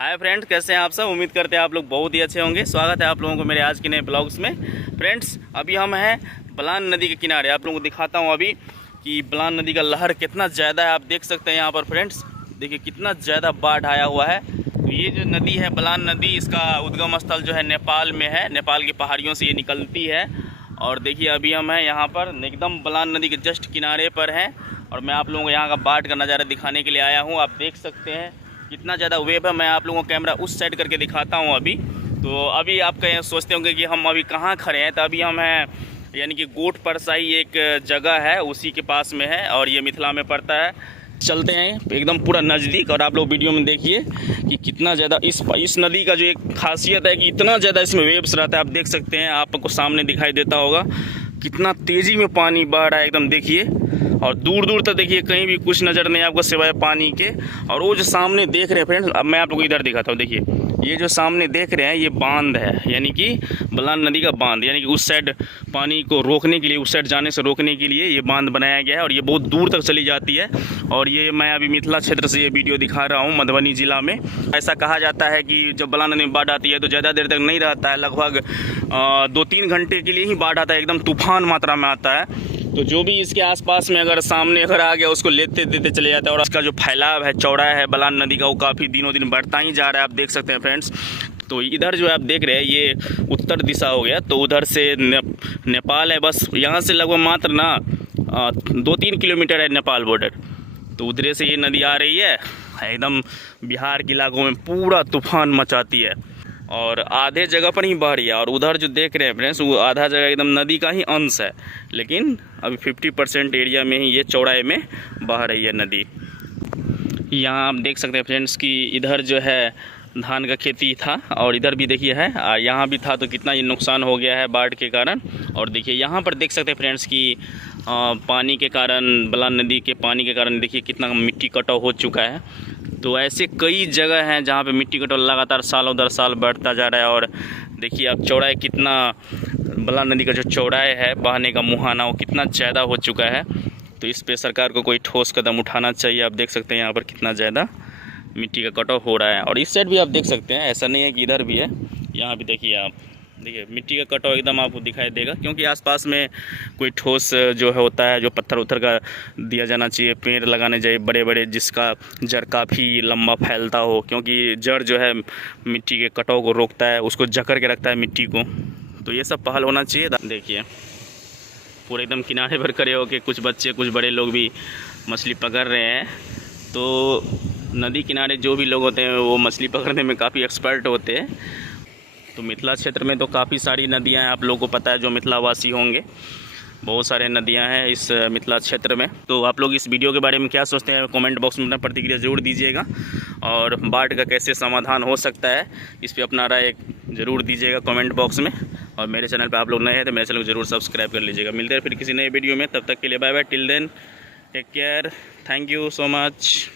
Hi friends, कैसे हैं आप सब। उम्मीद करते हैं आप लोग बहुत ही अच्छे होंगे। स्वागत है आप लोगों को मेरे आज के नए ब्लॉग्स में। फ्रेंड्स, अभी हम हैं बलान नदी के किनारे। आप लोगों को दिखाता हूं अभी कि बलान नदी का लहर कितना ज़्यादा है। आप देख सकते हैं यहाँ पर फ्रेंड्स, देखिए कितना ज़्यादा बाढ़ आया हुआ है। तो ये जो नदी है बलान नदी, इसका उद्गम स्थल जो है नेपाल में है। नेपाल की पहाड़ियों से ये निकलती है। और देखिए अभी हम हैं यहाँ पर एकदम बलान नदी के जस्ट किनारे पर हैं। और मैं आप लोगों को यहाँ का बाढ़ का नज़ारा दिखाने के लिए आया हूँ। आप देख सकते हैं कितना ज़्यादा वेव है। मैं आप लोगों को कैमरा उस साइड करके दिखाता हूँ अभी। तो अभी आप कहीं सोचते होंगे कि हम अभी कहाँ खड़े हैं। तो अभी हम हैं यानी कि गोट परसाई एक जगह है, उसी के पास में है और ये मिथिला में पड़ता है। चलते हैं एकदम पूरा नज़दीक और आप लोग वीडियो में देखिए कि कितना ज़्यादा इस नदी का जो एक खासियत है कि इतना ज़्यादा इसमें वेव्स रहता है। आप देख सकते हैं, आपको सामने दिखाई देता होगा कितना तेज़ी में पानी बह रहा है एकदम। देखिए और दूर दूर तक देखिए कहीं भी कुछ नज़र नहीं आपको सिवाय पानी के। और वो जो सामने देख रहे हैं फ्रेंड्स, अब मैं आप लोगों को इधर दिखाता हूँ। देखिए ये जो सामने देख रहे हैं ये बांध है, यानी कि बलान नदी का बांध, यानी कि उस साइड पानी को रोकने के लिए, उस साइड जाने से रोकने के लिए ये बांध बनाया गया है। और ये बहुत दूर तक चली जाती है। और ये मैं अभी मिथिला क्षेत्र से ये वीडियो दिखा रहा हूँ, मधुबनी जिला में। ऐसा कहा जाता है कि जब बलान नदी में बाढ़ आती है तो ज़्यादा देर तक नहीं रहता है, लगभग 2-3 घंटे के लिए ही बाढ़ आता है, एकदम तूफान मात्रा में आता है। तो जो भी इसके आसपास में अगर सामने अगर आ गया उसको लेते देते चले जाता है। और इसका जो फैलाव है, चौड़ाई है बलान नदी का, वो काफ़ी दिनों दिन बढ़ता ही जा रहा है। आप देख सकते हैं फ्रेंड्स। तो इधर जो आप देख रहे हैं ये उत्तर दिशा हो गया। तो उधर से नेपाल है, बस यहाँ से लगभग मात्र ना 2-3 किलोमीटर है नेपाल बॉर्डर। तो उधर से ये नदी आ रही है, एकदम बिहार के इलाकों में पूरा तूफान मचाती है और आधे जगह पर ही बह रही है। और उधर जो देख रहे हैं फ्रेंड्स, वो आधा जगह एकदम नदी का ही अंश है, लेकिन अभी 50% एरिया में ही ये चौड़ाई में बह रही है नदी। यहाँ आप देख सकते हैं फ्रेंड्स कि इधर जो है धान का खेती था और इधर भी देखिए है, यहाँ भी था। तो कितना ये नुकसान हो गया है बाढ़ के कारण। और देखिए यहाँ पर देख सकते हैं फ्रेंड्स कि पानी के कारण, बलान नदी के पानी के कारण देखिए कितना मिट्टी कटाव हो चुका है। तो ऐसे कई जगह हैं जहाँ पे मिट्टी कटाव लगातार सालों दर साल बढ़ता जा रहा है। और देखिए अब चौड़ाई कितना, बलान नदी का जो चौड़ाई है बहने का मुहाना, वो कितना ज़्यादा हो चुका है। तो इस पे सरकार को कोई ठोस कदम उठाना चाहिए। आप देख सकते हैं यहाँ पर कितना ज़्यादा मिट्टी का कटाव हो रहा है। और इस साइड भी आप देख सकते हैं, ऐसा नहीं है कि इधर भी है। यहाँ भी देखिए आप, देखिए मिट्टी का कटाव एकदम आपको दिखाई देगा, क्योंकि आसपास में कोई ठोस जो है होता है, जो पत्थर उत्थर का दिया जाना चाहिए, पेड़ लगाने चाहिए बड़े बड़े, जिसका जड़ काफ़ी लंबा फैलता हो, क्योंकि जड़ जो है मिट्टी के कटाव को रोकता है, उसको जकड़ के रखता है मिट्टी को। तो ये सब पहल होना चाहिए। देखिए पूरे एकदम किनारे पर खड़े होकर कुछ बच्चे कुछ बड़े लोग भी मछली पकड़ रहे हैं। तो नदी किनारे जो भी लोग होते हैं वो मछली पकड़ने में काफ़ी एक्सपर्ट होते हैं। तो मिथिला क्षेत्र में तो काफ़ी सारी नदियां हैं, आप लोगों को पता है, जो मिथिलावासी होंगे, बहुत सारे नदियां हैं इस मिथिला क्षेत्र में। तो आप लोग इस वीडियो के बारे में क्या सोचते हैं, कमेंट बॉक्स में अपना प्रतिक्रिया ज़रूर दीजिएगा। और बाढ़ का कैसे समाधान हो सकता है, इस पर अपना राय ज़रूर दीजिएगा कमेंट बॉक्स में। और मेरे चैनल पर आप लोग नए हैं तो मेरे चैनल को ज़रूर सब्सक्राइब कर लीजिएगा। मिलते हैं फिर किसी नए वीडियो में, तब तक के लिए bye bye, till then take care, thank you so much.